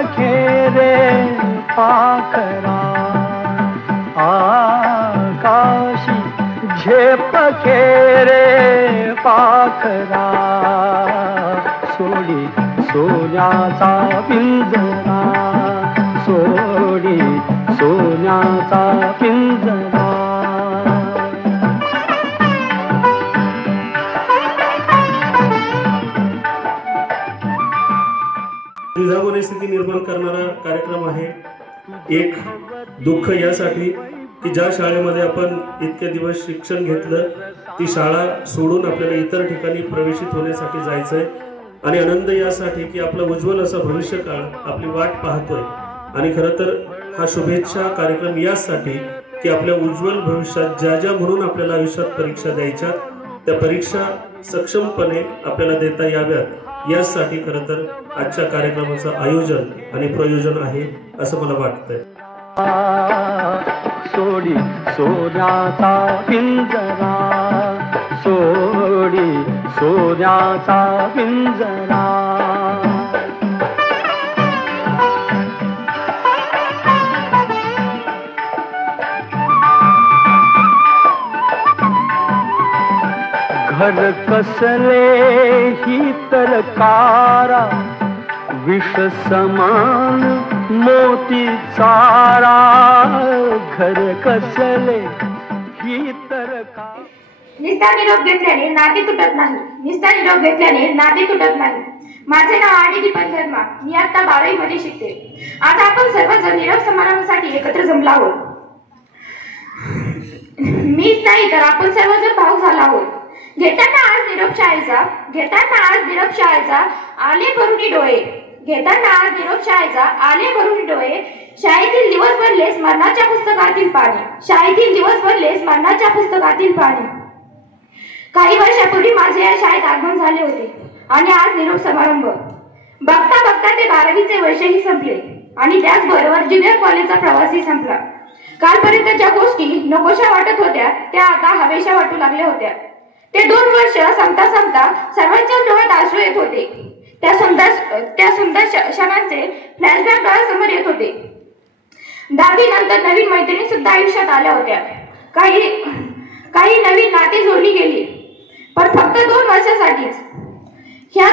पखेरे पाखरा आकाशी झेप खेरे पाखरा सोडी सोन्याचा पिंजरा सोडी सोन्याचा पिंजरा. द्विधामनी स्थिती निर्माण करणारा कार्यक्रम आहे. एक दुःख यासाठी की ज्या शाळेमध्ये आपण इतके दिवस शिक्षण घेतलं ती शाळा सोडून आपल्याला इतर ठिकाणी प्रवेशित होण्यासाठी जायचंय आणि आनंद यासाठी की आपला उज्ज्वल असा भविष्यकाळ आपली वाट पाहतोय. आणि खरं तर हा शुभेच्छा कार्यक्रम यासाठी की आपल्या उज्ज्वल भविष्यात ज्या ज्या म्हणून आपल्याला आयुष्यात परीक्षा द्यायच्या त्या परीक्षा सक्षमपणे आपल्याला देता याव्यात यासाठी खरं तर आजच्या कार्यक्रमाचं आयोजन आणि प्रयोजन आहे असं मला वाटतंय. सोडी सोन्याचा पिंजरा सोडी सोन्याचा पिंजरा. घर कसले ही तरकारा विष समान मोती चारा घर कसले ही तरकारा. निस्ता निरोप घेतल्याने नाते तुटत नाही. निस्ता निरोप घेतल्याने नाते तुटत नाही. माझे नाव आडी दीपक धर्मा. मी आता 12वी मध्ये शिकते. आता आपण सर्वजण निरोप समारंभासाठी एकत्र जमलो आहोत. मीच नाही तर आपण सर्वजण भाऊक झालो आहोत. घेताना आज निरोप शाळेचा आले भरुनी डोळे. घेताना आज निरोप शाळेचा आले भरुनी डोळे. शाळेतील दिवस भरले स्मरणाच्या पुस्तकातील पाणी. शाळेतील दिवस भरले स्मरणाच्या पुस्तकातील पाणी. काही वर्षापूर्वी माझे या शाळेत आगमन झाले होते आणि आज निरोप समारंभ. बघता बघता ते 12वीचे वर्षही संपले आणि त्याचबरोबर ज्युनियर कॉलेजचा प्रवासही संपला. कालपर्यंत ज्या गोष्टी नकोशा वाटत होत्या त्या आता हवेशा वाटू लागल्या होत्या. ते 2 वर्ष संपता संपता सर्वांच्या डोळ्यात अश्रू येत होते. त्या सुंदर क्षणांचे फ्लॅशबॅक डोळ्यासमोर येत होते. 10वी नंतर नवीन मैत्रिणी सुद्धा आयुष्यात आल्या होत्या. काही नवीन नाती जोडली गेली पण फक्त 2 वर्षासाठीच. ह्या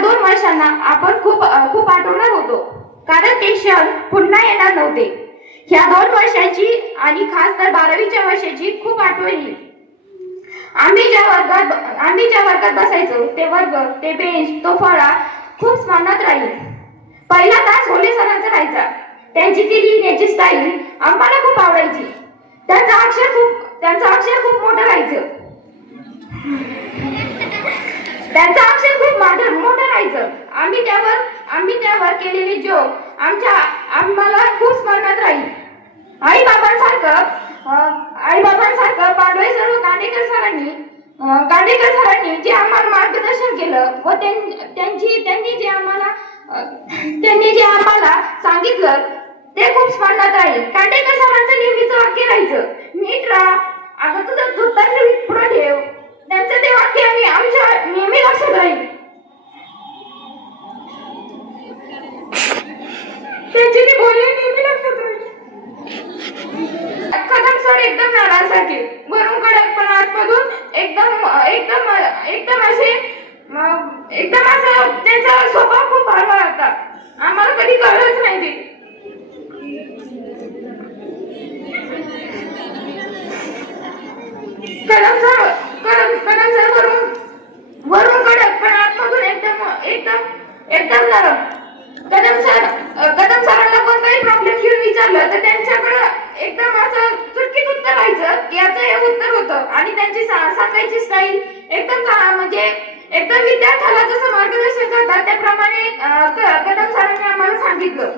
2 वर्षांना आपण खूप आठवणार होतो कारण ते क्षण पुन्हा येणार नव्हते. ह्या 2 वर्षांची आणि खास तर 12वीच्या वर्षाची खूप आठवण येईल. आम्ही ज्या वर्गात बसायचो ते वर्ग, ते बेंच, तो फळा खूप स्मरणात राहील. पहिला तास होले सरांचा राहायचा. त्यांची ती लिहिण्याची स्टाईल आम्हाला खूप आवडायची. त्यांचं अक्षर खूप मोठं राहायचं. आम्ही त्यावर केलेले जोक आम्हाला खूप स्मरणात राहील. आई बाबांसारखं पाडवे सर्व गांडेकर सरांनी जे आम्हाला मार्गदर्शन केलं व त्यांनी जे आम्हाला सांगितलं ते खूप स्मरणात राहील. गांडेकर सरांचं नेहमीचं वाक्य राहायचं, नीट राहा, अगं तुझं धोतर पुढे ठेव. त्यांचं ते वाक्य आमच्या नेहमी लक्षात राहील. त्यांची ती बोलणी नेहमी लक्षात राहील. कदम सर एकदम नारासारखे, वरून कडक पण आतमधून एकदम असं त्यांचा स्वभाव खूप हळवा होता. आम्हाला कधी कळलंच नाही ते. कदम सर वरून कडक पण आतमधून एकदम नरम. कदम सरांना कोणताही प्रॉब्लेम घेऊन विचारलं तर त्यांच्याकडे एकदम असं चुटकीत उत्तर राहायचं. याचं हे उत्तर होतं आणि त्यांची सांगायची स्टाईल एकदम विद्यार्थ्याला जसं मार्गदर्शन करतात त्याप्रमाणे कदम सरांनी आम्हाला सांगितलं.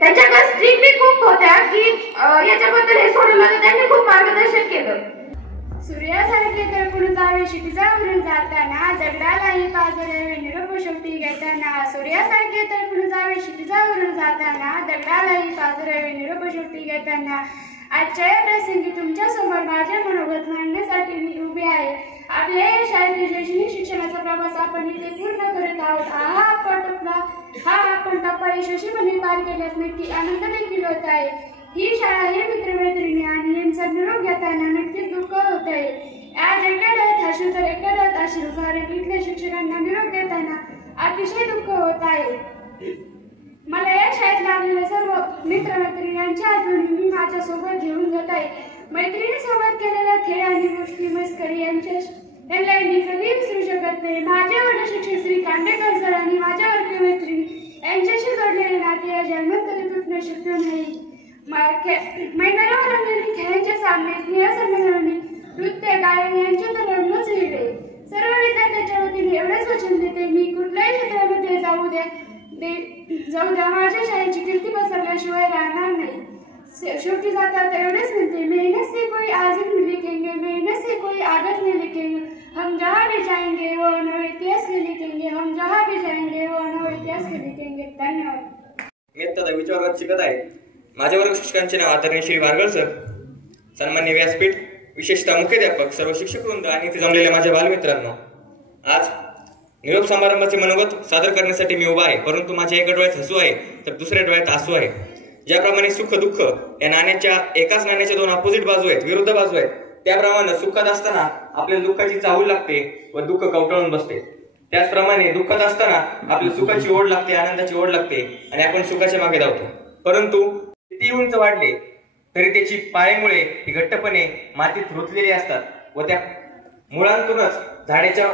त्यांच्याकडे स्ट्रिक्टली खूप होत्या की याच्याबद्दल हे सोडलं तर त्यांनी खूप मार्गदर्शन केलं. सूर्यासारखे तळपून जावे क्षितिजावरून जाताना, दगडालाही पाजरावे निरोप शेवटी घेताना. सूर्यासारखे तळपून जावे क्षितिजावरून जाताना, दगडालाही पाजरावे निरोप शेवटी घेताना. आजच्या या प्रसंगी तुमच्या समोर माझे मनोगत मांडण्यासाठी मी उभी आहे. आपल्या या शाळेतील शैक्षणिक शिक्षणाचा प्रवास आपण इथे पूर्ण करत आहोत. हा आपण टप्पा यशस्वीपणे पार केल्यास नक्की आनंद देखील होत आहे. ही शाळा, हे मित्रमैत्रिणी आणि यांचा निरोप घेताना नक्कीच दुःख होत आहे. आज एका डोळ्यात हसू तर एका डोळ्यात अश्रू, कारण इथल्या शिक्षकांना निरोप देताना अतिशय दुःख होत आहे. मला या शाळेत लागलेल्या सर्व मित्रमैत्रिणींच्या आठवणी मी माझ्या सोबत घेऊन जात आहे. मैत्रिणीसोबत केलेल्या खेळ आणि गोष्टी मस्करी यांना मी कधी विसरू शकत नाही. माझे वडील शिक्षक श्री कांडेकर सर आणि माझ्या वर्गमैत्रिणी यांच्याशी जोडलेले नाते या जन्मात कधी तुटणं शक्य नाही. मैदानावर रंगलेले खेळांचे सामने, स्नेहसंमेलने, नृत्य, गायन यांचे तर रंगच वेगळे. सर्व विद्यार्थ्यांच्या वतीने एवढेच वचन देते, मी कुठल्याही क्षेत्रामध्ये जाऊ द्या माझ्या शाळेची कीर्ती पसरल्याशिवाय राहणार नाही. शेवटी जातात एवढेच म्हणते, मेहनत से कोई आज़म लिखेंगे, मेहनत से कोई आदत नहीं लिखेंगे, हम जहाँ भी जाएंगे वो नव इतिहास के लिखेंगे, हम जहाँ भी जाएंगे वो नव इतिहास के लिखेंगे. धन्यवाद. मी आता 10वीच्या वर्गात शिकत आहे. माझ्या वर्ग शिक्षकांचे नाव आदरणीय श्री वारगळ सर, सन्मान्य व्यासपीठ, विशेषतः मुख्याध्यापक, सर्व शिक्षक वृंद आणि इथे जमलेल्या माझ्या बालमित्रांनो, आज निरोप समारंभाचे मनोगत सादर करण्यासाठी मी उभा आहे. परंतु माझ्या एका डोळ्यात हसू आहे तर दुसऱ्या डोळ्यात आसू आहे. ज्याप्रमाणे सुख दुःख या नाण्याच्या एकाच नाण्याच्या दोन अपोजिट बाजू आहेत, विरुद्ध बाजू आहेत, त्याप्रमाणे सुखात असताना आपल्याला दुःखाची चाहूल लागते व दुःख कवटाळून बसते. त्याचप्रमाणे दुःखात असताना आपल्याला सुखाची ओढ लागते, आनंदाची ओढ लागते आणि आपण सुखाच्या मागे धावतो. परंतु किती उंच वाढले तरी त्याची पाळेमुळे ही घट्टपणे मातीत रुतलेली असतात व त्या मुळांतूनच झाडाच्या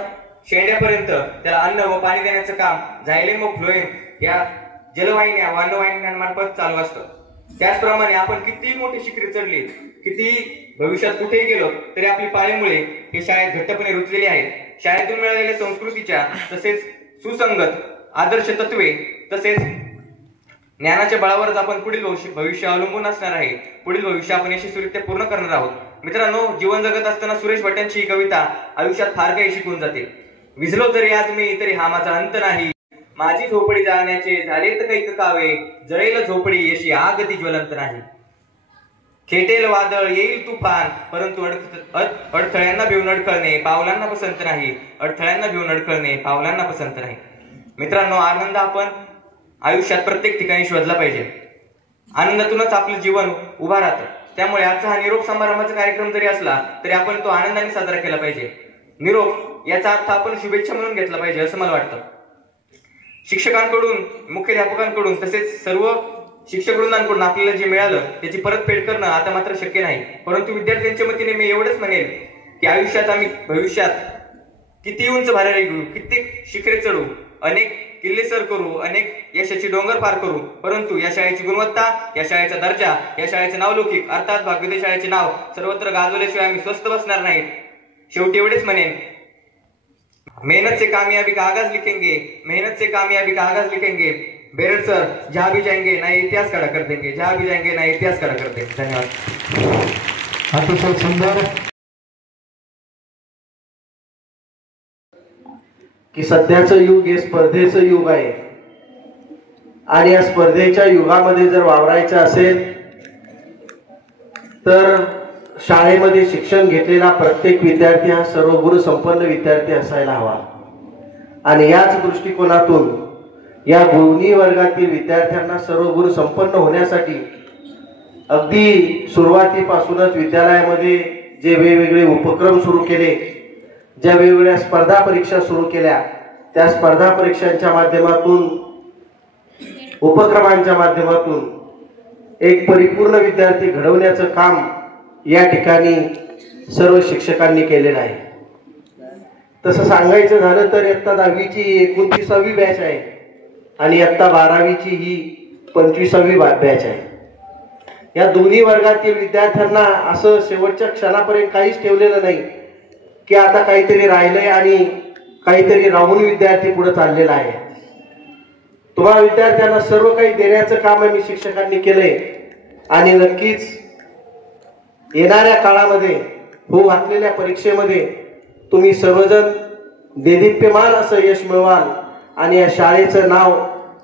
शेंड्यापर्यंत त्याला अन्न व पाणी देण्याचं काम झायलेम व फ्लोएम या जलवाहिन्या, वाहनवाहिन्यांमार्फत चालू असतं. त्याचप्रमाणे आपण कितीही मोठी शिखरे चढली, कितीही भविष्यात कुठेही गेलो तरी आपली पाळेमुळे हे शाळेत घट्टपणे रुतलेली आहेत. शाळेतून मिळालेल्या संस्कृतीच्या तसेच सुसंगत आदर्श तत्वे तसेच ज्ञानाच्या बळावरच आपण पुढील भविष्य अवलंबून असणार आहे. पुढील भविष्य आपण यशस्वीरित्या पूर्ण करणार आहोत. मित्रांनो, जीवन जगत असताना सुरेश भटांची ही कविता आयुष्यात फार काही शिकवून जाते. विझलो जरी आज मी तरी हा माझा अंत नाही, माझी झोपडी जाळण्याचे झाले तर कैक कावे, जळेल झोपडी यशी आग ती ज्वलंत नाही. खेटेल वादळ येईल तुफान, परंतु अडथळ्यांना भिवून अडखळणे पावलांना पसंत नाही. अडथळ्यांना भिवून अडखळणे पावलांना पसंत नाही. मित्रांनो, आनंद आपण आयुष्यात प्रत्येक ठिकाणी शोधला पाहिजे. आनंदातूनच आपलं जीवन उभा राहतं. त्यामुळे आजचा हा निरोप समारंभाचा कार्यक्रम जरी असला तरी आपण तो आनंदाने साजरा केला पाहिजे. निरोप याचा अर्थ आपण शुभेच्छा म्हणून घेतला पाहिजे असं मला वाटतं. शिक्षकांकडून, मुख्याध्यापकांकडून तसेच सर्व शिक्षक वृंदांकडून आपल्याला जे मिळालं त्याची परतफेड करणं आता मात्र शक्य नाही. परंतु विद्यार्थ्यांच्या वतीने मी एवढंच म्हणेल की आयुष्यात आम्ही भविष्यात किती उंच भारारी घेऊ, कित्येक शिखरे चढू, अनेक किल्ले सर करू, अनेक यशाची डोंगर पार करू, परंतु या शाळेची गुणवत्ता, या शाळेचा दर्जा, या शाळेचे नावलौकिक अर्थात भाग्योदय शाळेचे नाव सर्वत्र गाजवल्याशिवाय आम्ही स्वस्थ बसणार नाहीत. शेवटी एवढेच म्हणेन, मेहनत से कामयाबी का आगाज लिखेंगे, मेहनत से कामयाबी का आगाज लिखेंगे. बेरड सर, जहां भी जाएंगे नया इतिहास खड़ा कर देंगे, जहां भी जाएंगे नया इतिहास खड़ा कर देंगे. धन्यवाद. अतिशय सुंदर. की सध्याचं युग हे स्पर्धेचं युग आहे आणि या स्पर्धेच्या युगामध्ये जर वावरायचं असेल तर शाळेमध्ये शिक्षण घेतलेला प्रत्येक विद्यार्थी हा सर्वगुण संपन्न विद्यार्थी असायला हवा. आणि याच दृष्टिकोनातून या गुणी वर्गातील विद्यार्थ्यांना सर्वगुण संपन्न होण्यासाठी अगदी सुरुवातीपासूनच विद्यालयामध्ये जे वेगवेगळे उपक्रम सुरू केले, ज्या वेगवेगळ्या स्पर्धा परीक्षा सुरू केल्या, त्या स्पर्धा परीक्षांच्या माध्यमातून, उपक्रमांच्या माध्यमातून एक परिपूर्ण विद्यार्थी घडवण्याचं काम या ठिकाणी सर्व शिक्षकांनी केलेलं आहे. तसं सांगायचं झालं तर इयत्ता 10वीची 29वी बॅच आहे आणि इयत्ता 12वीची ही 25वी बॅच आहे. या दोन्ही वर्गातील विद्यार्थ्यांना असं शेवटच्या क्षणापर्यंत काहीच ठेवलेलं नाही की आता काहीतरी राहिलंय आणि काहीतरी राहून विद्यार्थी पुढे चाललेला आहे. तुम्हाला विद्यार्थ्यांना सर्व काही देण्याचं काम आम्ही शिक्षकांनी केलंय आणि नक्कीच येणाऱ्या काळामध्ये होऊ घातलेल्या परीक्षेमध्ये तुम्ही सर्वजण देदीप्यमान असं यश मिळवाल आणि या शाळेचं नाव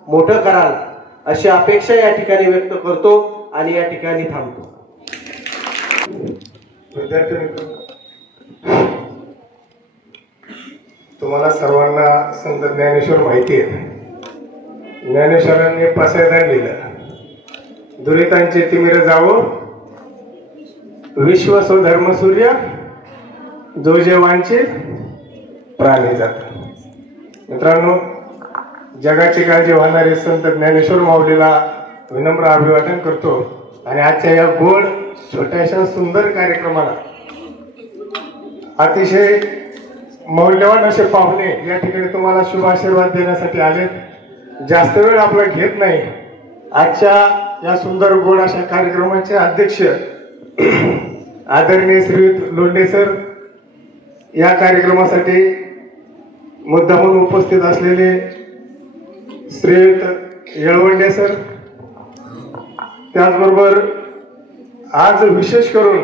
मोठं कराल अशी अपेक्षा या ठिकाणी व्यक्त करतो आणि या ठिकाणी थांबतो. विद्यार्थी मित्र, तुम्हाला सर्वांना संत ज्ञानेश्वर माहिती आहे. ज्ञानेश्वरांनी पसायदान लिहिलं, दुरितांचे तिमिर जावो विश्व स्वधर्म सूर्य, जो जे वांछित प्राणी जात. मित्रांनो, जगाची काळजी होणारे संत ज्ञानेश्वर माऊलीला विनम्र अभिवादन करतो. आणि आजच्या या गोड छोट्याशा सुंदर कार्यक्रमाला अतिशय मौल्यवान असे पाहुणे या ठिकाणी तुम्हाला शुभ आशीर्वाद देण्यासाठी आलेत. जास्त वेळ आपला घेत नाही. आजच्या या सुंदर गोड अशा कार्यक्रमाचे अध्यक्ष आदरणीय श्रीयुत लोंढे सर, या कार्यक्रमासाठी मुद्दामून उपस्थित असलेले श्रीयुत येळवंडे सर, त्याचबरोबर आज विशेष करून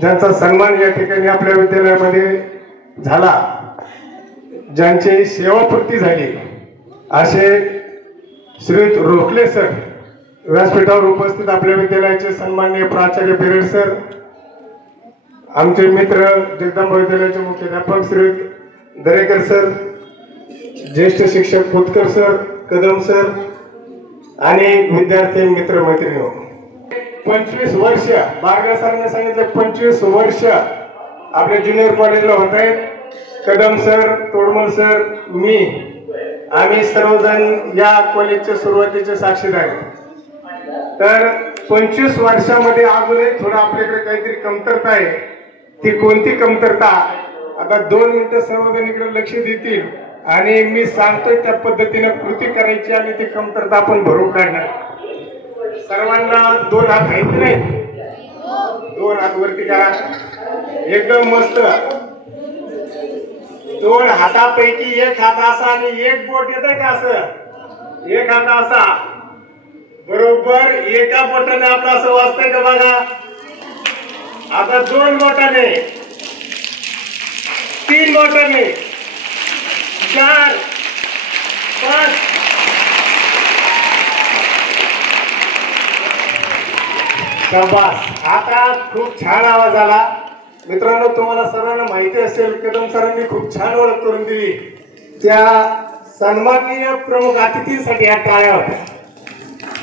ज्यांचा सन्मान या ठिकाणी आपल्या विद्यालयामध्ये झाला, ज्यांची सेवापूर्ती झाली, असे श्रीयुत रोखले सर, व्यासपीठावर उपस्थित आपल्या विद्यालयाचे सन्माननीय प्राचार्य बिरेड सर, आमचे मित्र जगदंबा विद्यालयाचे मुख्याध्यापक श्रीयुत दरेकर सर, ज्येष्ठ शिक्षक पुतकर सर, कदम सर आणि विद्यार्थी मित्र मैत्रिणी. 25 वर्ष बारगा सरांनी सांगितलं, 25 वर्ष आपल्या ज्युनियर कॉलेजला होत आहेत. कदम सर, तोडमल सर, मी, आम्ही सर्वजण या कॉलेजच्या सुरुवातीचे साक्षीदार आहेत. तर 25 वर्षामध्ये अजूनही थोडं आपल्याकडे काहीतरी कमतरता आहे. ती कोणती कमतरता, आता 2 मिनिटं सर्वजण इकडे लक्ष देतील आणि मी सांगतोय त्या पद्धतीने कृती करायची आणि ती कमतरता आपण भरून काढणार. सर्वांना 2 हात आहेत नाही, 2 हात वरती करा, एकदम मस्त. 2 हातापैकी 1 हात असा आणि 1 बोट येत का, असं 1 हात असा, बरोबर एका बोटाने आपलं असं वाजतंय का बघा. आता 2 बोटाने, 3 बोटाने, 4, 5. शाबास. आता खूप छान आवाज आला. मित्रांनो, तुम्हाला सर्वांना माहिती असेल, कदम सरांनी खूप छान ओळख करून दिली. त्या सन्माननीय प्रमुख अतिथींसाठी या टाळ्या होत्या.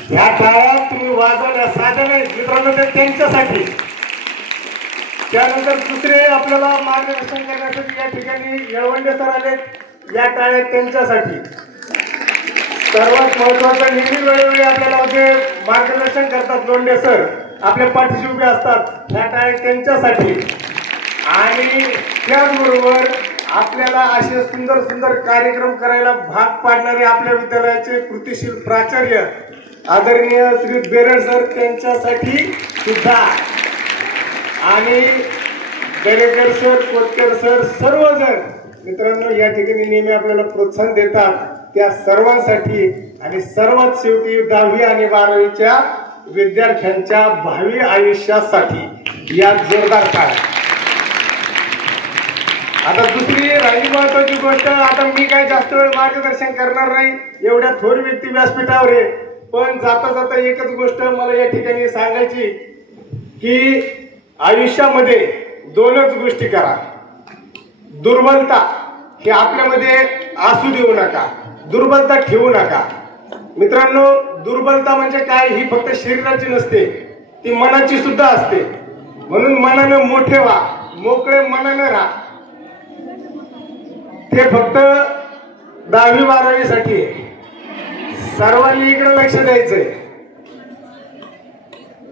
ह्या टाळ्या तुम्ही वाजवल्या साध्या नाही मित्रांनो, ते त्यांच्यासाठी. त्यानंतर दुसरे आपल्याला मार्गदर्शन करण्यासाठी या ठिकाणी येळवंडे सर आले, या टाळ्या त्यांच्यासाठी. सर्वात महत्वाचं, नेहमी वेळोवेळी आपल्याला जे मार्गदर्शन करतात लोंढे सर, आपल्या पाठीशी उभे असतात, ह्या टाळ्या त्यांच्यासाठी. आणि त्याचबरोबर आपल्याला असे सुंदर सुंदर कार्यक्रम करायला भाग पाडणारे आपल्या विद्यालयाचे कृतिशील प्राचार्य आदरणीय श्री बेरड सर, त्यांच्यासाठी सुद्धा. आणि दरेकर सर, कोतकर सर, सर्वजण मित्रांनो या ठिकाणी नेहमी आपल्याला प्रोत्साहन देतात, त्या सर्वांसाठी. आणि सर्वात शेवटी 10वी आणि 12वीच्या विद्यार्थ्यांच्या भावी आयुष्यासाठी या जोरदार टाळ्या. आता दुसरी राहिली महत्वाची गोष्ट, आता मी काय जास्त वेळ मार्गदर्शन करणार नाही, एवढ्या थोर व्यक्ती व्यासपीठावर आहे. पण जाता जाता एकच गोष्ट मला या ठिकाणी सांगायची, की आयुष्यामध्ये 2च गोष्टी करा. दुर्बलता हे आपल्यामध्ये असू देऊ नका, दुर्बलता ठेवू नका. मित्रांनो, दुर्बलता म्हणजे काय, ही फक्त शरीराची नसते, ती मनाची सुद्धा असते. म्हणून मनानं मोठे व्हा, मोकळे मनानं राहा. ते फक्त 10वी 12वी साठी. सर्वांनी इकडे लक्ष द्यायचंय.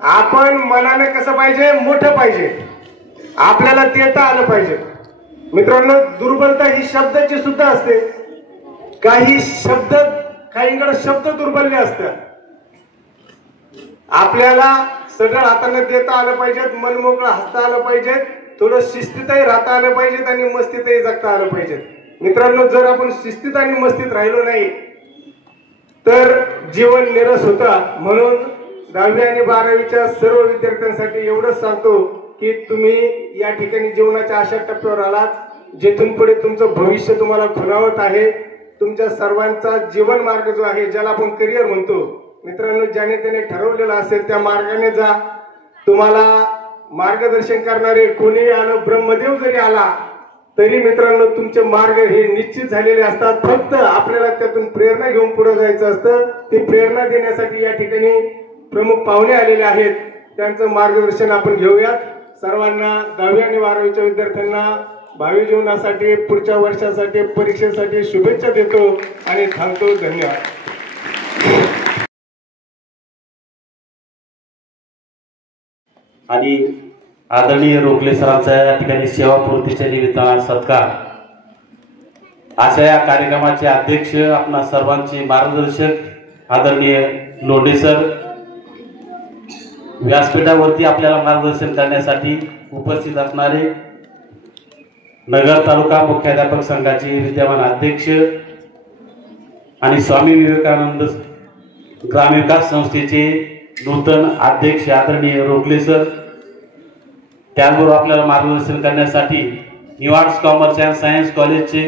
आपण मनाने कसं पाहिजे, मोठं पाहिजे, आपल्याला देता आलं पाहिजे. मित्रांनो, दुर्बलता ही शब्दाची सुद्धा असते. काही शब्द, काहींकडे शब्द दुर्बल्य असतात. आपल्याला सगळं हाताने देता आलं पाहिजेत, मनमोकळं हसता आलं पाहिजेत, थोडं शिस्तीतही राहता आलं पाहिजेत आणि मस्तीतही जगता आलं पाहिजेत. मित्रांनो, जर आपण शिस्तीत आणि मस्तीत राहिलो नाही तर जीवन निरस होतं. म्हणून 10वी आणि 12वीच्या सर्व विद्यार्थ्यांसाठी एवढंच सांगतो की तुम्ही या ठिकाणी जीवनाच्या अशा टप्प्यावर आलात जेथून पुढे तुमचं भविष्य तुम्हाला खुणावत आहे. तुमच्या सर्वांचा जीवन मार्ग जो आहे, ज्याला आपण करिअर म्हणतो, मित्रांनो, ज्याने त्याने ठरवलेला असेल त्या मार्गाने जा. तुम्हाला मार्गदर्शन करणारे कोणी आलं, ब्रह्मदेव जरी आला तरी मित्रांनो तुमचे मार्ग हे निश्चित झालेले असतात. फक्त आपल्याला त्यातून प्रेरणा घेऊन पुढे जायचं असतं. ते प्रेरणा देण्यासाठी या ठिकाणी प्रमुख पाहुणे आलेले आहेत. त्यांचं मार्गदर्शन आपण घेऊयात. सर्वांना 10वी आणि 12वीच्या विद्यार्थ्यांना भावी जीवनासाठी पुढच्या वर्षासाठी परीक्षेसाठी शुभेच्छा देतो आणि थांबतो. धन्यवाद. आणि आदरणीय रोखले सरांचा या ठिकाणी सेवापूर्तीच्या निमित्तानं सत्कार. अशा या कार्यक्रमाचे अध्यक्ष आपणा सर्वांचे मार्गदर्शक आदरणीय लोंढे सर व्यासपीठावरती आपल्याला मार्गदर्शन करण्यासाठी उपस्थित असणारे नगर तालुका मुख्याध्यापक संघाचे विद्यमान अध्यक्ष आणि स्वामी विवेकानंद ग्रामविकास संस्थेचे नूतन अध्यक्ष आदरणीय रोखले सर, त्याचबरोबर आपल्याला मार्गदर्शन करण्यासाठी new arts commerce and science कॉलेजचे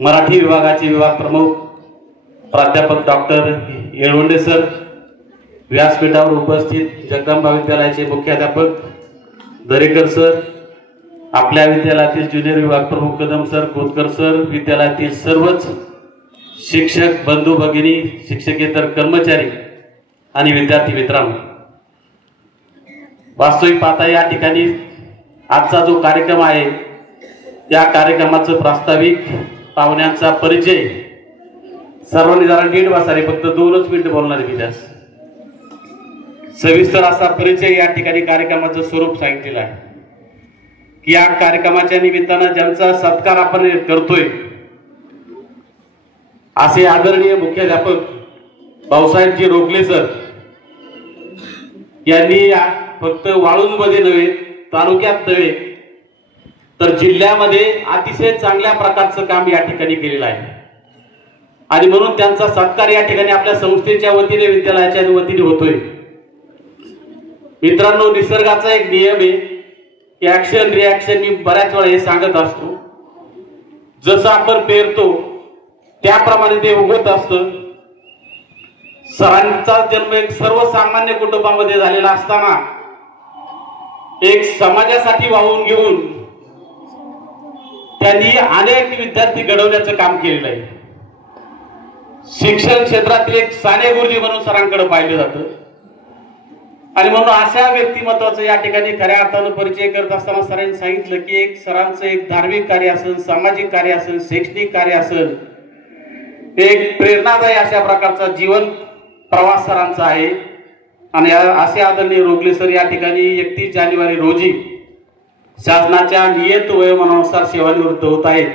मराठी विभागाचे विभाग प्रमुख प्राध्यापक डॉक्टर येळवंडे सर, व्यासपीठावर उपस्थित जगदंबा विद्यालयाचे मुख्याध्यापक दरेकर सर, आपल्या विद्यालयातील ज्युनियर विभाग प्रमुख कदम सर, कोतकर सर, विद्यालयातील सर्वच शिक्षक बंधू भगिनी, शिक्षकेतर कर्मचारी आणि विद्यार्थी मित्रांनो, वास्तविक पाहता या ठिकाणी आजचा जो कार्यक्रम आहे त्या कार्यक्रमाचं प्रास्ताविक पाहुण्यांचा परिचय सर्वांनी जरा नीट बसारे, फक्त 2च मिनिट बोलणार आहे मी. त्यास सविस्तर असा परिचय या ठिकाणी कार्यक्रमाचं स्वरूप सांगितलेलं आहे की या कार्यक्रमाच्या निमित्तानं ज्यांचा सत्कार आपण करतोय असे आदरणीय मुख्याध्यापक भाऊसाहेबजी रोखले सर यांनी फक्त वाळूंजमध्ये नव्हे, तालुक्यात नव्हे तर जिल्ह्यामध्ये अतिशय चांगल्या प्रकारचं काम या ठिकाणी केलेलं आहे. आणि म्हणून त्यांचा सत्कार या ठिकाणी आपल्या संस्थेच्या वतीने विद्यालयाच्या वतीने होतोय. मित्रांनो, निसर्गाचा एक नियम आहे की ऍक्शन रिॲक्शन. मी बऱ्याच वेळा हे सांगत असतो, जसं आपण पेरतो त्याप्रमाणे ते उगवत असतं. सरांचा जन्म एक सर्वसामान्य कुटुंबामध्ये झालेला असताना एक समाजासाठी वाहून घेऊन त्यांनी अनेक विद्यार्थी घडवण्याचं काम केलेलं आहे. शिक्षण क्षेत्रातील एक साने गुरुजी म्हणून सरांकडे पाहिलं जातं. आणि म्हणून अशा व्यक्तिमत्वाचं या ठिकाणी खऱ्या अर्थानं परिचय करत असताना सरांनी सांगितलं की एक सरांचं एक धार्मिक कार्य असेल, सामाजिक कार्य असेल, शैक्षणिक कार्य असेल, एक प्रेरणादायी अशा प्रकारचा जीवन प्रवास सरांचा आहे. आणि असे आदरणीय रोखले सर या ठिकाणी 31 जानेवारी रोजी शासनाच्या नियत वयोमानानुसार सेवानिवृत्त होत आहेत.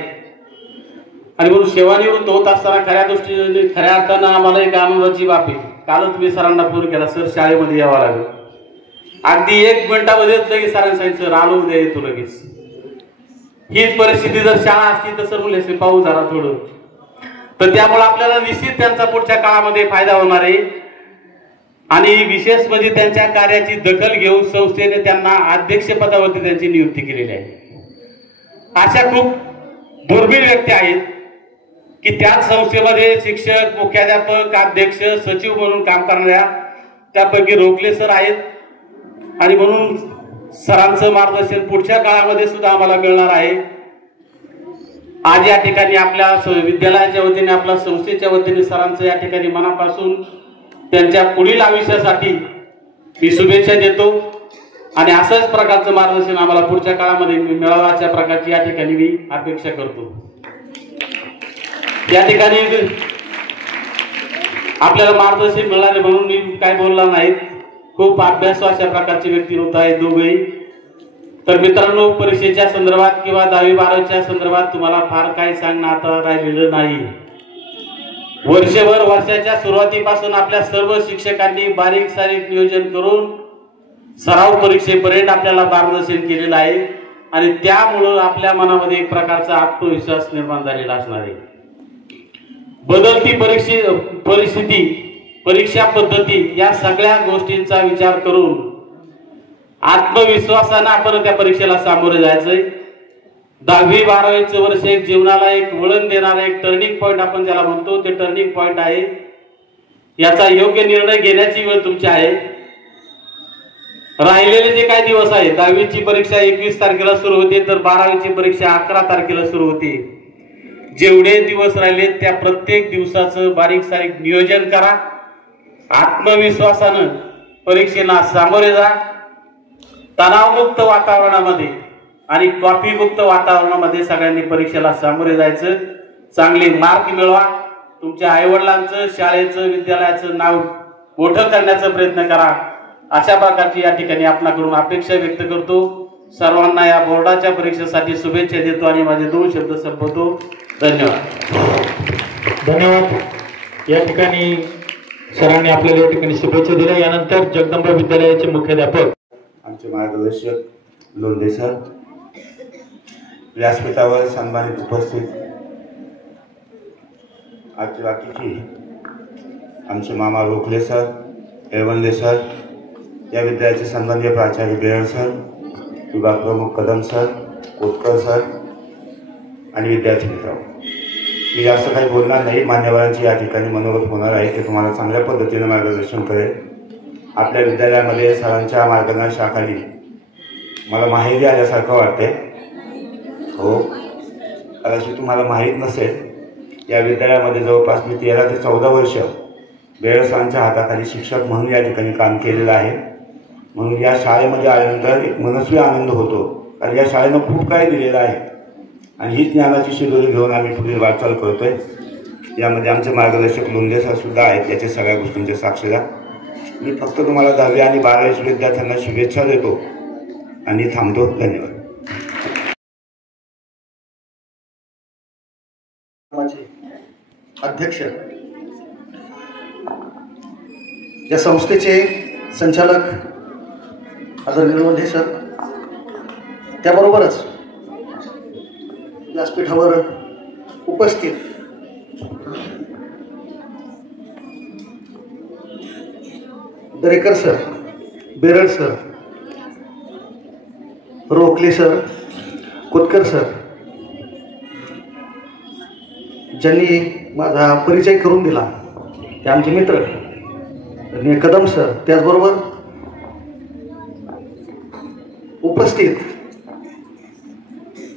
आणि म्हणून सेवानिवृत्त होत असताना खऱ्या दृष्टीने खऱ्या अर्थानं आम्हाला एक आनंदाची बाब आहे. कालच मी सरांना फोन केला, सर शाळेमध्ये यावं लागेल. अगदी 1 मिनिटामध्येच लगेच सरांनी सांगितलं, सर आलो उद्या येतो लगेच. हीच परिस्थिती जर शाळा असती तर सर म्हणले पाहू जरा थोडं, तर त्यामुळे आपल्याला निश्चित त्यांचा पुढच्या काळामध्ये फायदा होणार आहे. आणि विशेष म्हणजे त्यांच्या कार्याची दखल घेऊन संस्थेने त्यांना अध्यक्षपदावरती त्यांची नियुक्ती केलेली आहे. अशा खूप दुर्मिळ व्यक्ती आहेत की त्याच संस्थेमध्ये शिक्षक, मुख्याध्यापक, अध्यक्ष, सचिव म्हणून काम करणाऱ्या त्यापैकी रोखले सर आहेत. आणि म्हणून सरांचं मार्गदर्शन पुढच्या काळामध्ये सुद्धा आम्हाला मिळणार आहे. आज या ठिकाणी आपल्या विद्यालयाच्या वतीने, आपल्या संस्थेच्या वतीने सरांचं या ठिकाणी मनापासून त्यांच्या पुढील आयुष्यासाठी मी शुभेच्छा देतो. आणि अशाच प्रकारचं मार्गदर्शन आम्हाला पुढच्या काळामध्ये मिळावं अशा प्रकारची या ठिकाणी मी अपेक्षा करतो. या ठिकाणी आपल्याला मार्गदर्शन मिळाले म्हणून मी काय बोलणार नाहीत. खूप अभ्यासू अशा प्रकारचे व्यक्ती होत आहेत दोघेही. तर मित्रांनो, परीक्षेच्या संदर्भात किंवा 10वी 12वीच्या संदर्भात तुम्हाला फार काय सांगणं आता राहिलेलं नाही. वर्षभर वर्षाच्या सुरुवातीपासून आपल्या सर्व शिक्षकांनी बारीक सारीक नियोजन करून सराव परीक्षेपर्यंत आपल्याला मार्गदर्शन केलेलं आहे. आणि त्यामुळं आपल्या मनामध्ये एक प्रकारचा आत्मविश्वास निर्माण झालेला असणार आहे. बदलती परिस्थिती, परीक्षा पद्धती या सगळ्या गोष्टींचा विचार करून आत्मविश्वासानं आपण त्या परीक्षेला सामोरे जायचंय. 10वी 12वीचं वर्ष एक जीवनाला एक वळण देणारा एक टर्निंग पॉईंट आपण ज्याला म्हणतो ते टर्निंग पॉईंट आहे. याचा योग्य निर्णय घेण्याची वेळ तुमची आहे. राहिलेले जे काही दिवस आहेत, 10वीची परीक्षा 21 तारखेला सुरू होते, तर 12वीची परीक्षा 11 तारखेला सुरू होती. जेवढे दिवस राहिले त्या प्रत्येक दिवसाचं बारीक सारीक नियोजन करा. आत्मविश्वासानं परीक्षेला सामोरे जा. तणावमुक्त वातावरणामध्ये आणि कॉफीमुक्त वातावरणामध्ये सगळ्यांनी परीक्षेला सामोरे जायचं. चांगले मार्क मिळवा. तुमच्या आईवडिलांचं, शाळेचं, विद्यालयाचं नाव मोठं करण्याचा प्रयत्न करा. अशा प्रकारची या ठिकाणी आपल्याकडून अपेक्षा व्यक्त करतो. सर्वांना या बोर्डाच्या परीक्षेसाठी शुभेच्छा देतो आणि माझे 2 शब्द संपवतो. धन्यवाद. धन्यवाद. या ठिकाणी सरांनी आपल्याला या ठिकाणी शुभेच्छा दिल्या. यानंतर जगदंबा विद्यालयाचे मुख्याध्यापक आमचे मार्गदर्शक लोंढे सर, व्यासपीठावर सन्मानित उपस्थित आजची बाकीची आमचे मामा रोखले सर, एळवंदे सर, या विद्यालयाचे सन्माननीय प्राचार्य बेरड सर, विभाग प्रमुख कदम सर, कोतकर सर आणि विद्यार्थी मित्र, मी जास्त काही बोलणार नाही. मान्यवरांची या ठिकाणी मनोगत होणार आहे ते तुम्हाला चांगल्या पद्धतीने मार्गदर्शन करेल. आपल्या विद्यालयामध्ये सरांच्या मार्गदर्शनाखाली मला माहिती आल्यासारखं वाटते. हो, कदाचित तुम्हाला माहीत नसेल, या विद्यालयामध्ये जवळपास मी 13 ते 14 वर्ष बेरड सरांच्या हाताखाली शिक्षक म्हणून या ठिकाणी काम केलेलं आहे. म्हणून या शाळेमध्ये आल्यानंतर एक मनस्वी आनंद होतो, कारण या शाळेनं खूप काही दिलेलं आहे आणि ही ज्ञानाची शिदोरी घेऊन आम्ही पुढील वाटचाल करतोय. यामध्ये आमचे मार्गदर्शक लोंढे सर सुद्धा आहेत, याचे सगळ्या गोष्टींचे साक्षीदार. मी फक्त तुम्हाला 10वी आणि 12वी विद्यार्थ्यांना शुभेच्छा देतो आणि थांबतो. धन्यवाद. अध्यक्ष, या संस्थेचे संचालक आदरणीय लोंढे सर, त्याबरोबरच व्यासपीठावर उपस्थित दरेकर सर, बेरड सर, रोखले सर, कोतकर सर, ज्यांनी माझा परिचय करून दिला ते आमचे मित्र कदम सर, त्याचबरोबर उपस्थित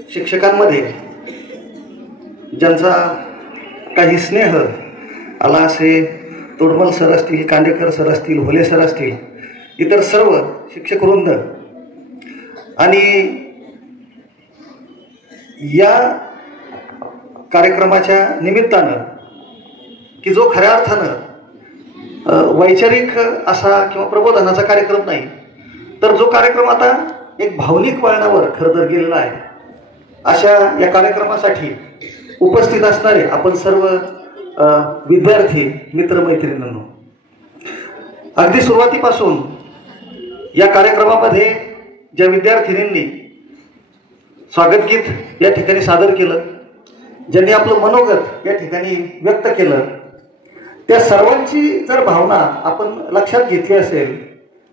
शिक्षकांमध्ये ज्यांचा काही स्नेह आला असे तोडमल सर असतील, कांदेकर सर असतील, होले सर असतील, इतर सर्व शिक्षकवृंद आणि या कार्यक्रमाच्या निमित्तानं की जो खऱ्या अर्थानं वैचारिक असा किंवा प्रबोधनाचा कार्यक्रम नाही, तर जो कार्यक्रम आता एक भावनिक वळणावर खरं तर गेलेला आहे, अशा या कार्यक्रमासाठी उपस्थित असणारे आपण सर्व विद्यार्थी मित्रमैत्रिणींनो, अगदी सुरुवातीपासून या कार्यक्रमामध्ये ज्या विद्यार्थिनींनी स्वागतगीत या ठिकाणी सादर केलं, ज्यांनी आपलं मनोगत या ठिकाणी व्यक्त केलं, त्या सर्वांची जर भावना आपण लक्षात घेतली असेल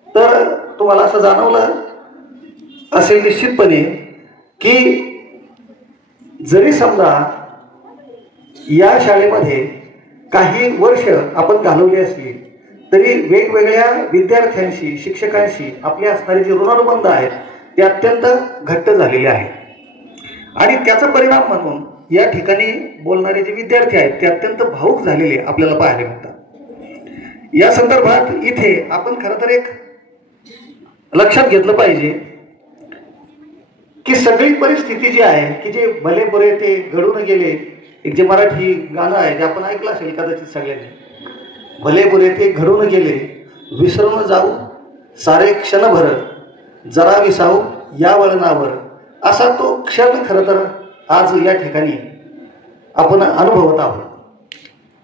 तर तुम्हाला असं जाणवलं असेल निश्चितपणे की जरी समजा या शाळेमध्ये काही वर्ष आपण घालवली असली तरी वेगवेगळ्या विद्यार्थ्यांशी, शिक्षकांशी आपले असणारे जे ऋणानुबंध आहेत ते अत्यंत घट्ट झालेले आहेत आणि त्याचा परिणाम म्हणून या ठिकाणी बोलणारे जे विद्यार्थी आहेत ते अत्यंत भावुक झालेले आपल्याला पाहायला मिळतात. या संदर्भात इथे आपण खरं तर एक लक्षात घेतलं पाहिजे की सगळी परिस्थिती जी आहे की जे भले बरे ते घडून गेले, एक जे मराठी गाणं आहे जे आपण ऐकलं असेल कदाचित सगळ्यांनी, भले बुरे ते घडून गेले विसरून जाऊ सारे क्षणभर जरा विसाऊ या वळणावर, असा तो क्षण खरं तर आज या ठिकाणी आपण अनुभवत आहोत.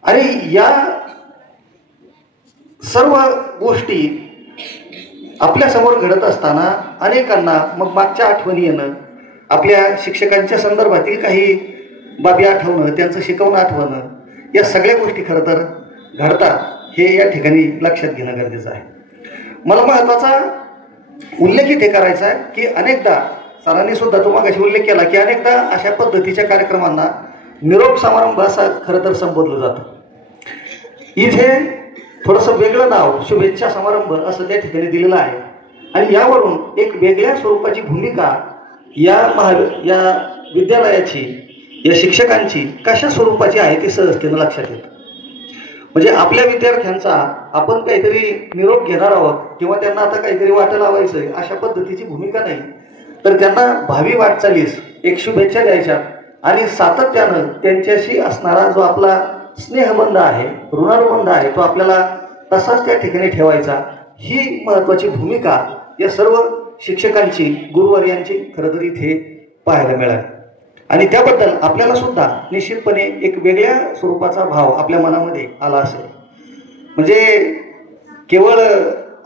आणि या सर्व गोष्टी आपल्यासमोर घडत असताना अनेकांना मग मागच्या आठवणी येणं, आपल्या शिक्षकांच्या संदर्भातील काही बाबी आठवणं, त्यांचं शिकवणं आठवणं, या सगळ्या गोष्टी खरं तर घडतात हे या ठिकाणी लक्षात घेणं गरजेचं आहे. मला महत्त्वाचा उल्लेख इथे करायचा आहे की अनेकदा सरांनी सुद्धा तो मागाशी उल्लेख केला की अनेकदा अशा पद्धतीच्या कार्यक्रमांना निरोप समारंभ असं खरं तर संबोधलं जातं. इथे थोडंसं वेगळं नाव शुभेच्छा समारंभ असं त्या ठिकाणी दिलेलं आहे आणि यावरून एक वेगळ्या स्वरूपाची भूमिका या विद्यालयाची, या शिक्षकांची कशा स्वरूपाची आहे ते सहजतेनं लक्षात येतं. म्हणजे आपल्या विद्यार्थ्यांचा आपण काहीतरी निरोप घेणार आहोत किंवा त्यांना आता काहीतरी वाटं लावायचं आहे अशा पद्धतीची भूमिका नाही, तर त्यांना भावी वाटचालीस एक शुभेच्छा द्यायच्या आणि सातत्यानं त्यांच्याशी असणारा जो आपला स्नेहबंध आहे, ऋणानुबंध आहे, तो आपल्याला तसाच त्या ठिकाणी ठेवायचा. ही महत्त्वाची भूमिका या सर्व शिक्षकांची, गुरुवर्यांची खरं तर इथे पाहायला मिळाली. आणि त्याबद्दल आपल्याला सुद्धा निश्चितपणे एक वेगळ्या स्वरूपाचा भाव आपल्या मनामध्ये आला असेल. म्हणजे केवळ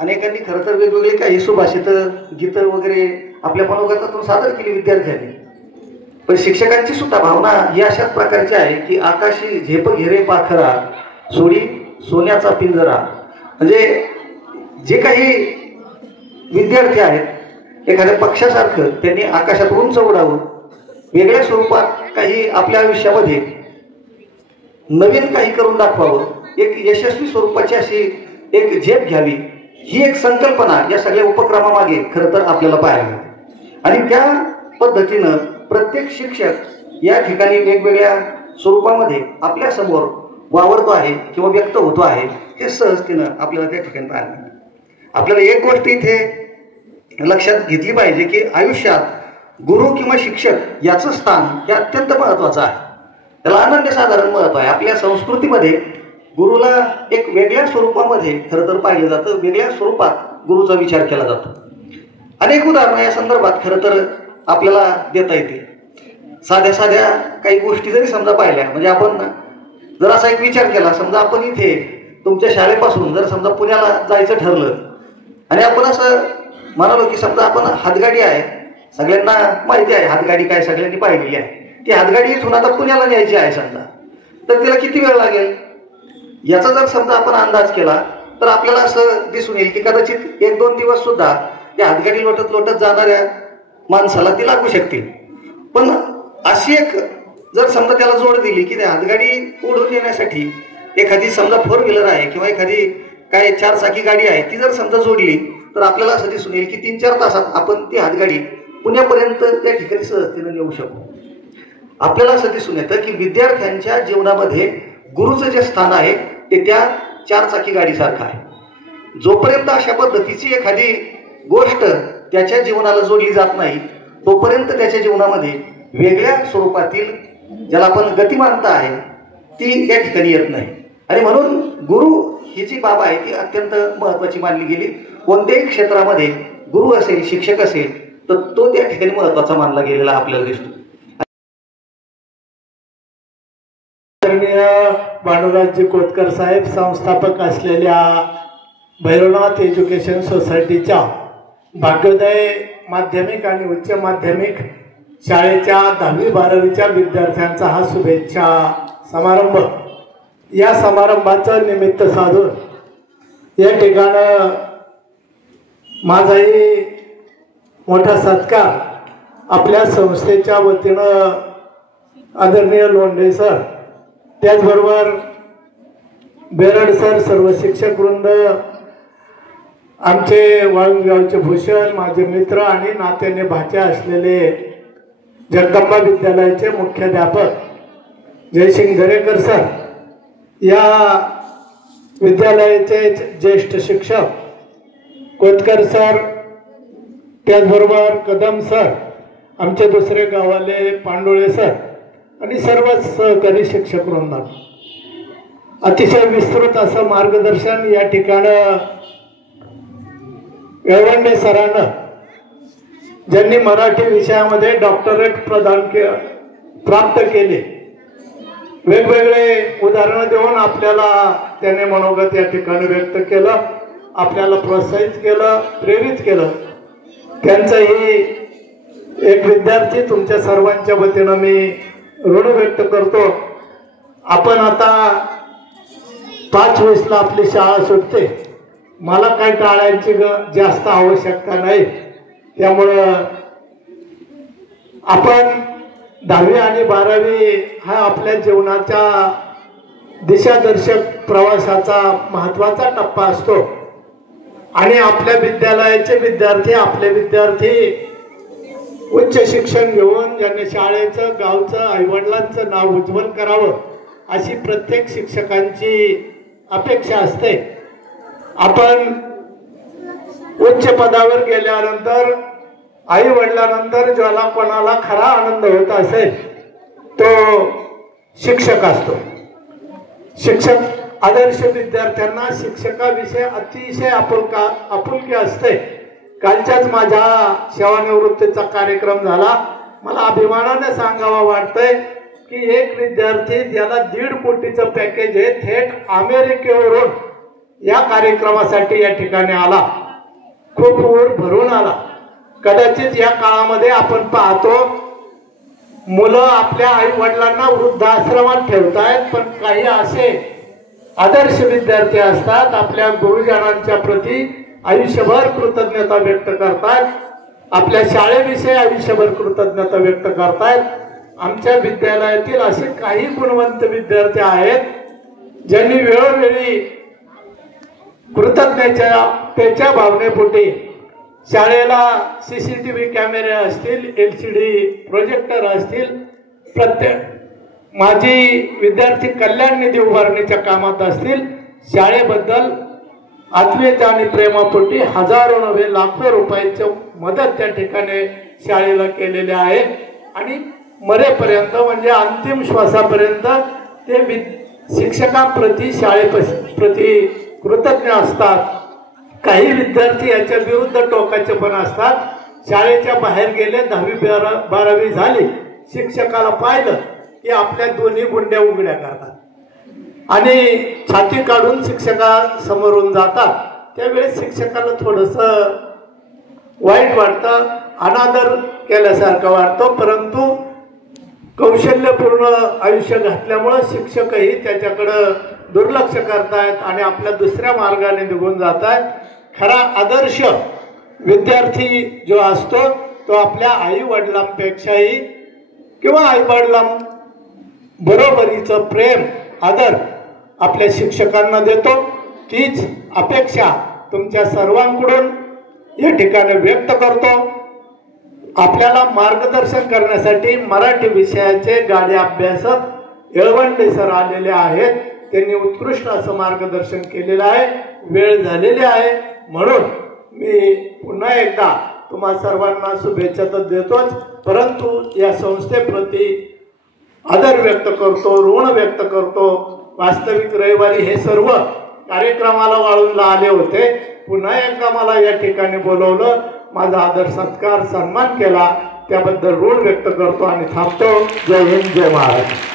अनेकांनी खरं तर वेगवेगळे काही सुभाषितं, गीतं वगैरे आपल्या मनोगतातून सादर केली विद्यार्थ्यांनी, पण शिक्षकांची सुद्धा भावना ही अशाच प्रकारची आहे की आकाशी झेप घेरे पाखरा, सोडी सोन्याचा पिंजरा. म्हणजे जे काही विद्यार्थी आहेत, एखाद्या पक्षासारखं त्यांनी आकाशात उंच उडावं, वेगळ्या स्वरूपात काही आपल्या आयुष्यामध्ये नवीन काही करून दाखवावं, एक यशस्वी स्वरूपाची अशी एक झेप घ्यावी, ही एक संकल्पना या सगळ्या उपक्रमामागे खरं तर आपल्याला पाहायला मिळते. आणि त्या पद्धतीनं प्रत्येक शिक्षक या ठिकाणी वेगवेगळ्या स्वरूपामध्ये आपल्या समोर वावरतो आहे किंवा व्यक्त होतो आहे, हे सहजतेनं आपल्याला त्या ठिकाणी पाहायला मिळते. आपल्याला एक गोष्ट इथे लक्षात घेतली पाहिजे की आयुष्यात गुरु किंवा शिक्षक याचं स्थान हे अत्यंत महत्त्वाचं आहे. त्याला अनन्यसाधारण महत्त्व आहे. आपल्या संस्कृतीमध्ये गुरुला एक वेगळ्या स्वरूपामध्ये खरं तर पाहिलं जातं, वेगळ्या स्वरूपात गुरुचा विचार केला जातो. अनेक उदाहरणं या संदर्भात खरं तर आपल्याला देता येते. साध्या साध्या काही गोष्टी जरी समजा पाहिल्या, म्हणजे आपण जर असा एक विचार केला, समजा आपण इथे तुमच्या शाळेपासून जर समजा पुण्याला जायचं ठरलं आणि आपण असं म्हणालो की समजा आपण हातगाडी आहे, सगळ्यांना माहिती आहे हातगाडी काय, सगळ्यांनी पाहिलेली आहे, ती हातगाडी इथून आता पुण्याला न्यायची आहे समजा, तर तिला किती वेळ लागेल याचा जर समजा आपण अंदाज केला तर आपल्याला असं दिसून येईल की कदाचित 1-2 दिवस सुद्धा त्या हातगाडी लोटत लोटत जाणाऱ्या माणसाला ती लागू शकते. पण अशी एक जर समजा त्याला जोड दिली की त्या हातगाडी ओढून येण्यासाठी एखादी समजा 4 व्हीलर आहे किंवा एखादी काय 4 चाकी गाडी आहे, ती जर समजा जोडली तर आपल्याला असं दिसून येईल की 3-4 तासात आपण ती हातगाडी पुण्यापर्यंत त्या ठिकाणी सहजतेने नेऊ शकतो. आपल्याला असं दिसून येतं की विद्यार्थ्यांच्या जीवनामध्ये गुरुचं जे स्थान आहे ते त्या 4 चाकी गाडीसारखं आहे. जोपर्यंत अशा पद्धतीची एखादी गोष्ट त्याच्या जीवनाला जोडली जात नाही, तोपर्यंत त्याच्या जीवनामध्ये वेगळ्या स्वरूपातील ज्याला आपण गतिमानता आहे ती या ठिकाणी येत नाही. आणि म्हणून गुरु ही जी बाब आहे ती अत्यंत महत्त्वाची मानली गेली. कोणत्याही क्षेत्रामध्ये गुरु असेल, शिक्षक असेल, तर तो त्या ठिकाणी महत्त्वाचा मानला गेलेला आपल्याला दिसतो. भानुदासजी कोतकर साहेब, संस्थापक असलेल्या भैरवनाथ एज्युकेशन सोसायटीच्या भाग्योदय माध्यमिक आणि उच्च माध्यमिक शाळेच्या 10वी-12वीच्या विद्यार्थ्यांचा हा शुभेच्छा समारंभ. या समारंभाचं निमित्त साधून या ठिकाणं माझाही मोठा सत्कार आपल्या संस्थेच्या वतीनं आदरणीय लोंढे सर, त्याचबरोबर बेरड सर, सर्व शिक्षक वृंद, आमचे वाळूंजगावचे भूषण, माझे मित्र आणि नात्याने भाचे असलेले जगदंबा विद्यालयाचे मुख्याध्यापक जयसिंग दरेकर सर, या विद्यालयाचे ज्येष्ठ शिक्षक कोतकर सर, त्याचबरोबर कदम सर, आमचे दुसरे गावाले पांडुळे सर आणि सर्व सहकारी शिक्षक वृंद, अतिशय विस्तृत असं मार्गदर्शन या ठिकाणं येवंडे सरांनं, ज्यांनी मराठी विषयामध्ये डॉक्टरेट प्राप्त केले, वेगवेगळे उदाहरणं देऊन आपल्याला त्याने मनोगत या ठिकाणी व्यक्त केलं, आपल्याला प्रोत्साहित केलं, प्रेरित केलं. त्यांचाही एक विद्यार्थी तुमच्या सर्वांच्या वतीनं मी ऋण व्यक्त करतो. आपण आता 5:20ला आपली शाळा सुटते. मला काही टाळ्यांची जास्त आवश्यकता नाही, त्यामुळं आपण 10वी आणि 12वी हा आपल्या जीवनाच्या दिशादर्शक प्रवासाचा महत्त्वाचा टप्पा असतो. आणि आपल्या विद्यालयाचे विद्यार्थी, आपले विद्यार्थी उच्च शिक्षण घेऊन ज्यांनी शाळेचं, गावचं, आईवडिलांचं नाव उज्ज्वल करावं अशी प्रत्येक शिक्षकांची अपेक्षा असते. आपण उच्च पदावर गेल्यानंतर आई वडिलांनंतर ज्याला कोणाला खरा आनंद होत असेल तो शिक्षक असतो. शिक्षक आदर्श विद्यार्थ्यांना शिक्षकाविषयी अतिशय आपुलकी असते. कालच्याच माझ्या सेवानिवृत्तीचा कार्यक्रम झाला. मला अभिमानाने सांगावं वाटतंय की एक विद्यार्थी ज्याला 1.5 कोटीचं पॅकेज आहे थेट अमेरिकेवरून या कार्यक्रमासाठी या ठिकाणी आला. खूप ऊर भरून आला. कदाचित या काळामध्ये आपण पाहतो मुलं आपल्या आई वडिलांना वृद्धाश्रमात ठेवतायत, पण काही असे आदर्श विद्यार्थी असतात आपल्या गुरुजनांच्या प्रती आयुष्यभर कृतज्ञता व्यक्त करतात, आपल्या शाळेविषयी आयुष्यभर कृतज्ञता व्यक्त करतात. आमच्या विद्यालयातील असे काही गुणवंत विद्यार्थी आहेत ज्यांनी वेळोवेळी कृतज्ञतेच्या भावनेपोटी शाळेला CCTV कॅमेरे असतील, LCD प्रोजेक्टर असतील, प्रत्येक माझी विद्यार्थी कल्याण निधी उभारणीच्या कामात असतील, शाळेबद्दल आत्मीयता आणि प्रेमापोटी हजारो नव्हे लाखो रुपयाची मदत त्या ठिकाणी शाळेला केलेली आहे. आणि मरेपर्यंत म्हणजे अंतिम श्वासापर्यंत ते शिक्षकांप्रती, शाळेप्रती कृतज्ञ असतात. काही विद्यार्थी याच्या विरुद्ध टोकाचे पण असतात. शाळेच्या बाहेर गेले, 10वी-12वी झाली, शिक्षकाला पाहिलं की आपल्या दोन्ही गुंड्या उघड्या करतात आणि छाती काढून शिक्षकासमोरून जातात. त्यावेळेस शिक्षकाला थोडंसं वाईट वाटतं, अनादर केल्यासारखं वाटतं. परंतु कौशल्यपूर्ण आयुष्य घातल्यामुळं शिक्षकही त्याच्याकडं दुर्लक्ष करतायत आणि आपल्या दुसऱ्या मार्गाने निघून जात आहेत. खरा आदर्श विद्यार्थी जो असतो तो आपल्या आई वडिलांपेक्षाही किंवा आई वडिलां बरोबरीचं प्रेम, आदर आपल्या शिक्षकांना देतो. तीच अपेक्षा तुमच्या सर्वांकडून या ठिकाणी व्यक्त करतो. आपल्याला मार्गदर्शन करण्यासाठी मराठी विषयाचे गाडे अभ्यासक येळवंडे सर आलेले आहेत. त्यांनी उत्कृष्ट असं मार्गदर्शन केलेलं आहे. वेळ झालेली आहे म्हणून मी पुन्हा एकदा तुम्हा सर्वांना शुभेच्छा तर देतोच, परंतु या संस्थेप्रती आदर व्यक्त करतो, ऋण व्यक्त करतो. वास्तविक रविवारी हे सर्व कार्यक्रमाला वाळूनला आले होते. पुन्हा एकदा मला या ठिकाणी बोलवलं, माझा आदर सत्कार सन्मान केला, त्याबद्दल ऋण व्यक्त करतो आणि थांबतो. जय हिंद, जय महाराष्ट्र.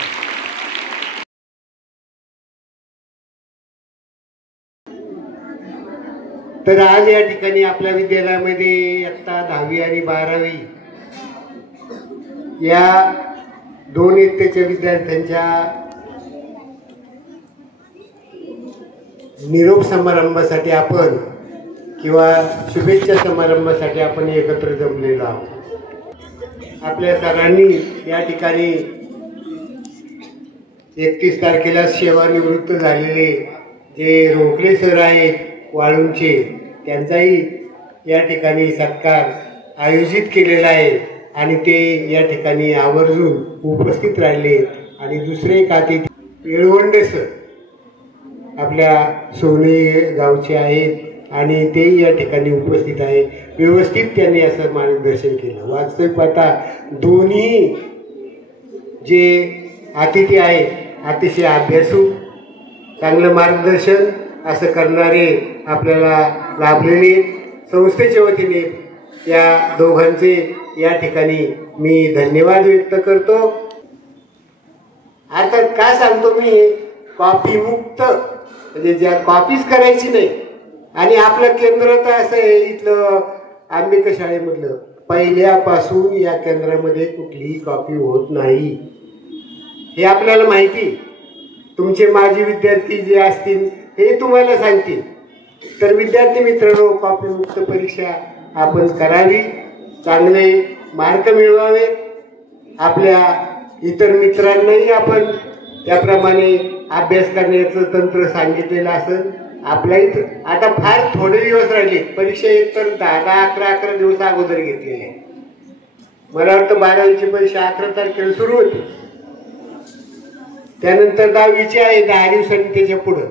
तर आज या ठिकाणी आपल्या विद्यालयामध्ये इयत्ता 10वी आणि 12वी या 2 इयत्तेच्या विद्यार्थ्यांच्या निरोप समारंभासाठी आपण किंवा शुभेच्छा समारंभासाठी आपण एकत्र जमलेलो आहोत. आपल्या सरांनी या ठिकाणी 31 तारखेला सेवानिवृत्त झालेले जे रोखले सर आहेत वाळूंचे, त्यांचाही या ठिकाणी सत्कार आयोजित केलेला आहे आणि ते या ठिकाणी आवर्जून उपस्थित राहिले. आणि दुसरे एक अतिथी येळवंडे सर आपल्या सोने गावचे आहेत आणि तेही या ठिकाणी उपस्थित आहे. व्यवस्थित त्यांनी असं मार्गदर्शन केलं. वास्तविक आता दोन्ही जे अतिथी आहेत अतिशय अभ्यासू, चांगलं मार्गदर्शन असं करणारे आपल्याला लाभलेले. संस्थेच्या वतीने या दोघांचे या ठिकाणी मी धन्यवाद व्यक्त करतो. अर्थात काय सांगतो मी, कॉपी मुक्त म्हणजे ज्या कॉपीच करायची नाही. आणि आपलं केंद्र तर असं आहे इथलं आंबेकर शाळेमधलं, पहिल्यापासून या केंद्रामध्ये कुठलीही कॉपी होत नाही हे आपल्याला माहिती. तुमचे माजी विद्यार्थी जे असतील हे तुम्हाला सांगतील. तर विद्यार्थी मित्रांनो, कॉपी मुक्त परीक्षा आपण करावी, चांगले मार्क मिळवावे. आपल्या इतर मित्रांनाही आपण त्याप्रमाणे अभ्यास करण्याचं तंत्र सांगितलेलं असेल आपल्या इथं आता फार थोडे दिवस राहिले. परीक्षा एक तर 10-11 दिवस अगोदर घेतलेले आहे. मला वाटतं 12वीची परीक्षा 11 तारखेला सुरू होती. त्यानंतर 10वीची आहे 10 दिवसांनी त्याच्या पुढं.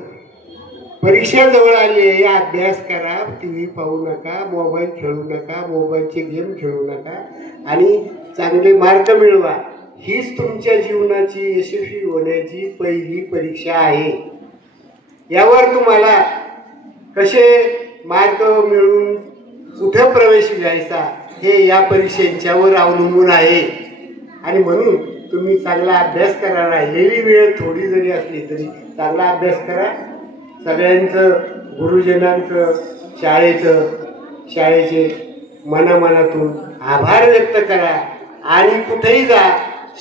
परीक्षा जवळ आली आहे. अभ्यास करा, TV पाहू नका, मोबाईल खेळू नका, मोबाईलचे गेम खेळू नका आणि चांगले मार्क मिळवा. हीच तुमच्या जीवनाची यशस्वी होण्याची पहिली परीक्षा आहे. यावर तुम्हाला कसे मार्क मिळवून कुठे प्रवेश घ्यायचा हे या परीक्षांच्यावर अवलंबून आहे. आणि म्हणून तुम्ही चांगला अभ्यास करा. राहिलेली वेळ थोडी जरी असली तरी चांगला अभ्यास करा. सगळ्यांचं, गुरुजनांचं, शाळेचे मनामनातून आभार व्यक्त करा. आणि कुठेही जा,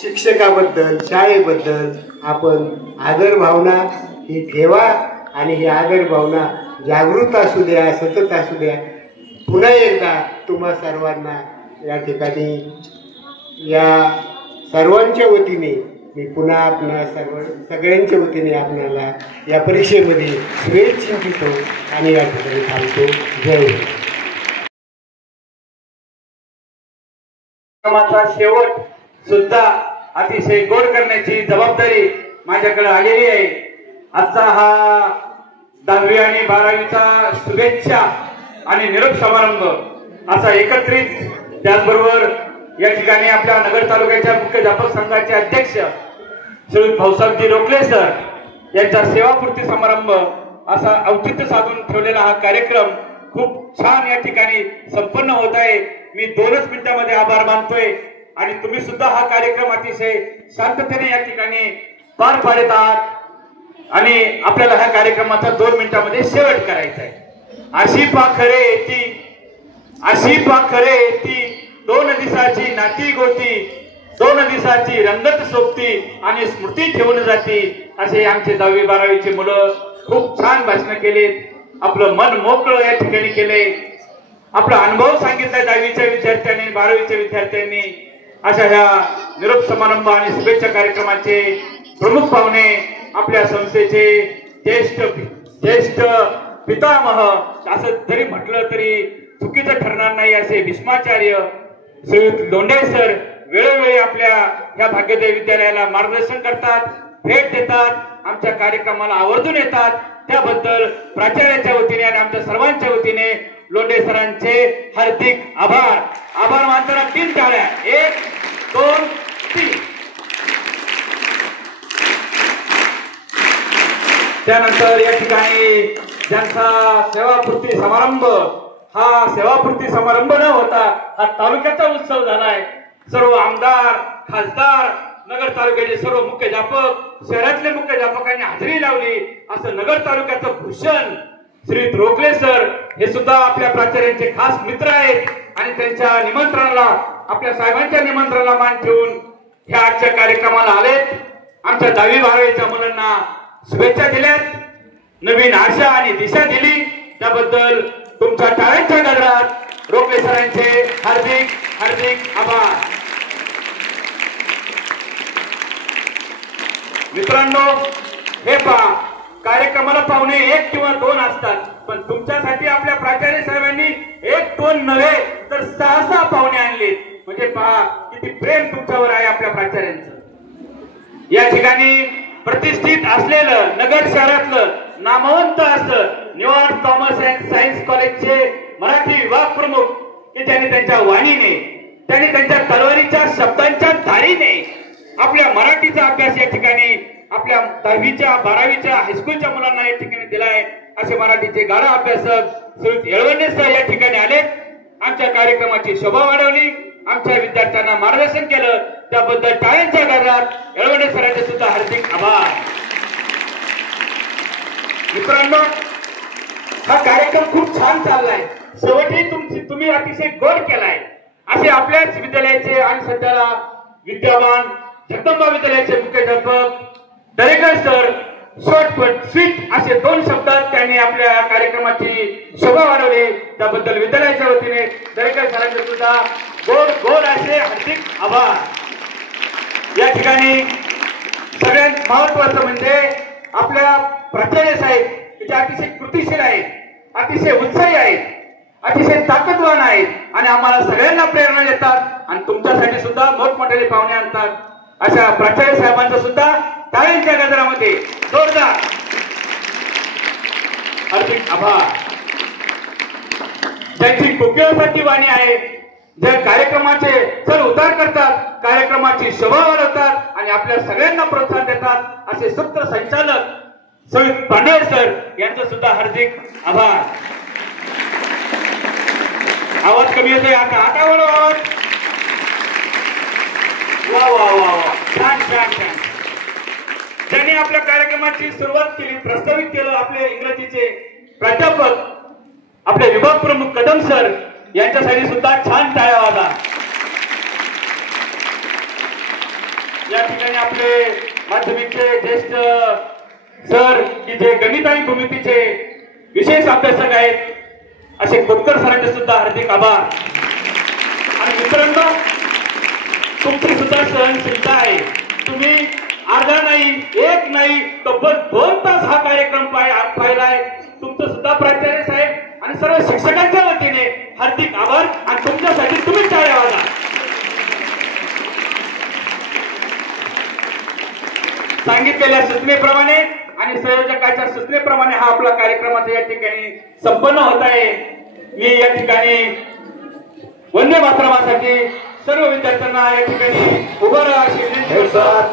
शिक्षकाबद्दल, शाळेबद्दल आपण आदर भावना ही ठेवा. आणि ही आदर भावना जागृत असू द्या, सतत असू द्या. पुन्हा एकदा तुम्हा सर्वांना या ठिकाणी या सर्वांच्या वतीने मी पुन्हा आपणा सगळ्यांच्या वतीने आपल्याला या परीक्षेमध्ये शुभेच्छा देतो आणि या ठिकाणी थांबतो. जय हिंद. कार्यक्रमाचा शेवट सुद्धा अतिशय गोड करण्याची जबाबदारी माझ्याकडे आलेली आहे. आजचा हा 10वी आणि 12वीचा शुभेच्छा आणि निरोप समारंभ असा एकत्रित, त्याचबरोबर या ठिकाणी आपल्या नगर तालुक्याच्या मुख्याध्यापक संघाचे अध्यक्ष श्री भाऊसाहेबजी रोखले सर यांचा सेवापूर्ती समारंभ असा औचित्य साधून ठेवलेला हा कार्यक्रम खूप छान या ठिकाणी संपन्न होत आहे. मी 2च मिनिटांमध्ये आभार मानतोय आणि तुम्ही सुद्धा हा कार्यक्रम अतिशय शांततेने या ठिकाणी पार पाडत आहात आणि आपल्याला ह्या कार्यक्रमाचा 2 मिनिटांमध्ये शेवट करायचा आहे. अशी पाखरे येती 2 दिवसाची नाती गोती, 2 दिवसाची रंगत सोबती आणि स्मृती ठेवून जाती. असे आमचे 10वी 12वीचे मुलं खूप छान भाषण केले. आपलं मन मोकळं या ठिकाणी केले. आपला अनुभव सांगितला 10वीच्या विद्यार्थ्यांनी, 12वीच्या विद्यार्थ्यांनी. अशा ह्या निरोप समारंभ आणि शुभेच्छा कार्यक्रमाचे प्रमुख पाहुणे आपल्या संस्थेचे ज्येष्ठ पितामह असं जरी म्हटलं तरी चुकीचं ठरणार नाही असे भीष्माचार्य श्री लोंढे सर वेळोवेळी आपल्या ह्या भाग्योदय विद्यालयाला मार्गदर्शन करतात, भेट देतात, आमच्या कार्यक्रमाला आवर्जून येतात. त्याबद्दल प्राचार्याच्या वतीने आणि आमच्या सर्वांच्या वतीने लोंढे सरांचे हार्दिक आभार. आभार मानताना 3 टाळ्या. 1 2 3. त्यानंतर या ठिकाणी ज्यांचा सेवापूर्ती समारंभ, हा सेवापूर्ती समारंभ न होता हा तालुक्याचा उत्सव झालाय. सर्व आमदार, खासदार, नगर तालुक्याचे सर्व मुख्याध्यापक, शहरातले मुख्याध्यापकांनी हजेरी लावली. असं नगर तालुक्याचं भूषण श्री रोखले सर हे सुद्धा आपल्या प्राचार्यांचे खास मित्र आहेत आणि त्यांच्या निमंत्रणाला, आपल्या साहेबांच्या निमंत्रणाला मान ठेवून ह्या आजच्या कार्यक्रमाला आलेत. आमच्या 10वी 12वीच्या मुलांना शुभेच्छा दिल्यात, नवीन आशा आणि दिशा दिली. त्याबद्दल तुमच्या टाळ्यांच्या गजरात रोखले सरांचे हार्दिक हार्दिक आभार. मित्रांनो, हे पहा, कार्यक्रमाला पाहुणे 1 किंवा 2 असतात, पण तुमच्यासाठी आपल्या प्राचार्य साहेबांनी 1-2 नव्हे तर 6 पाहुणे आणले. म्हणजे पहा किती प्रेम तुमच्यावर आहे आपल्या प्राचार्यांचं. या ठिकाणी प्रतिष्ठित असलेलं नगर शहरातलं नामवंत असं न्यूयॉर्क कॉमर्स अँड सायन्स कॉलेजचे मराठी विभाग प्रमुख की ज्यांनी त्यांच्या वाणीने, त्यांनी त्यांच्या तलवारीच्या शब्दांच्या धारीने आपल्या मराठीचा अभ्यास या ठिकाणी आपल्या 10वीच्या 12वीच्या हायस्कूलच्या मुलांना या ठिकाणी दिलाय. असे मराठीचे गाढ अभ्यासक श्री येळवंडे सर या ठिकाणी आले. आमच्या कार्यक्रमाची शोभा वाढवली, आमच्या विद्यार्थ्यांना मार्गदर्शन केलं. त्याबद्दल टाळ्यांच्या गजरात येळवंडे सरांचे सुद्धा हार्दिक आभार. मित्रांनो, हा कार्यक्रम खूप छान चाललाय. शेवटी तुम्ही अतिशय गोड केलाय. असे आपल्याच विद्यालयाचे आणि सध्याला विद्यमान जगदंबा विद्यालयाचे मुख्याध्यापक दरेकर सर शॉर्ट पण स्वीट असे 2 शब्दात त्यांनी आपल्या कार्यक्रमाची शोभा वाढवली. त्याबद्दल विद्यालयाच्या वतीने दरेकर सरांचे सुद्धा गोड गोड असे हार्दिक आभार. या ठिकाणी सगळ्यात महत्वाचं म्हणजे आपल्या प्राचार्य साहेब की जे अतिशय कृतिशील आहेत, अतिशय उत्साही आहेत, अतिशय ताकदवान आहेत आणि आम्हाला सगळ्यांना प्रेरणा देतात आणि तुमच्यासाठी सुद्धा मोठमोठे पाहुणे आणतात. अशा प्राचार्य साहेबांचं सुद्धा टाळ्यांच्या गजरामध्ये जोरदार हार्दिक आभार. ज्यांची कोकिळासारखी वाणी आहे, ज्या कार्यक्रमाचे चढ उतार करतात, कार्यक्रमाची शोभा वाढवतात आणि आपल्या सगळ्यांना प्रोत्साहन देतात, असे सूत्रसंचालक सवित पांडे सर यांचं सुद्धा हार्दिक आभार. आवाज कमी येतोय, आता वाढव आवाज. वा वा वा वा, छान छान छान. ज्यांनी आपल्या कार्यक्रमाची सुरुवात केली, प्रस्तावित केलं, आपले इंग्रजीचे प्राध्यापक, आपले विभाग प्रमुख कदम सर यांच्यासाठी सुद्धा छान टाळ्या वाजा. या ठिकाणी आपले माध्यमिकचे ज्येष्ठ सर की जे गणित आणि भूमितीचे विशेष अभ्यासक आहेत, असे कोतकर सरांचे सुद्धा हार्दिक आभार. आणि मित्रांनो, तुमची सुद्धा सहनशीलता आहे. तुम्ही अर्धा नाही, एक नाही, तब्बल 2 तास हा कार्यक्रम पाहिलाय. तुमचं सुद्धा प्राचार्य साहेब आणि सर्व शिक्षकांच्या वतीने हार्दिक आभार आणि तुमच्यासाठी तुम्ही टाळ्या वाजा. सांगितलेल्या सूचनेप्रमाणे आणि संयोजकाच्या सूचनेप्रमाणे हा आपला कार्यक्रमाचा या ठिकाणी संपन्न होत आहे. मी या ठिकाणी वंदे मातरमासाठी सर्व विद्यार्थ्यांना या ठिकाणी उभं राहा अशी विनंती करतो.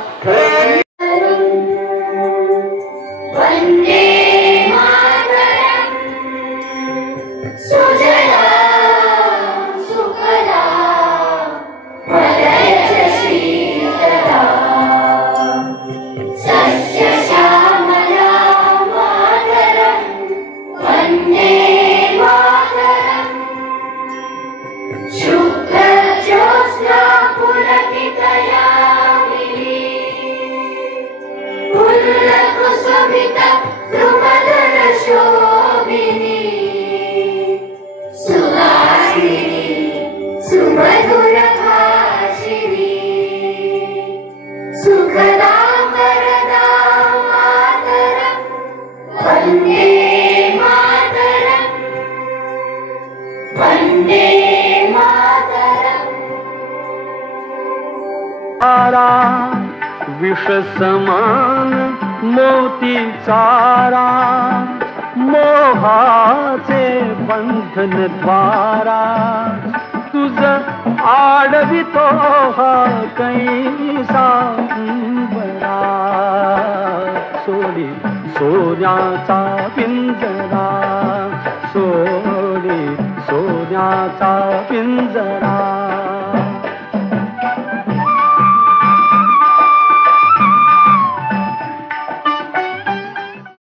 विष समान मोती चारा, मोहाचे बंधन द्वारा, तुझ आडवितो हा कैसा बरा, सोडी सोन्याचा पिंजरा, सोडी सोन्याचा पिंजरा.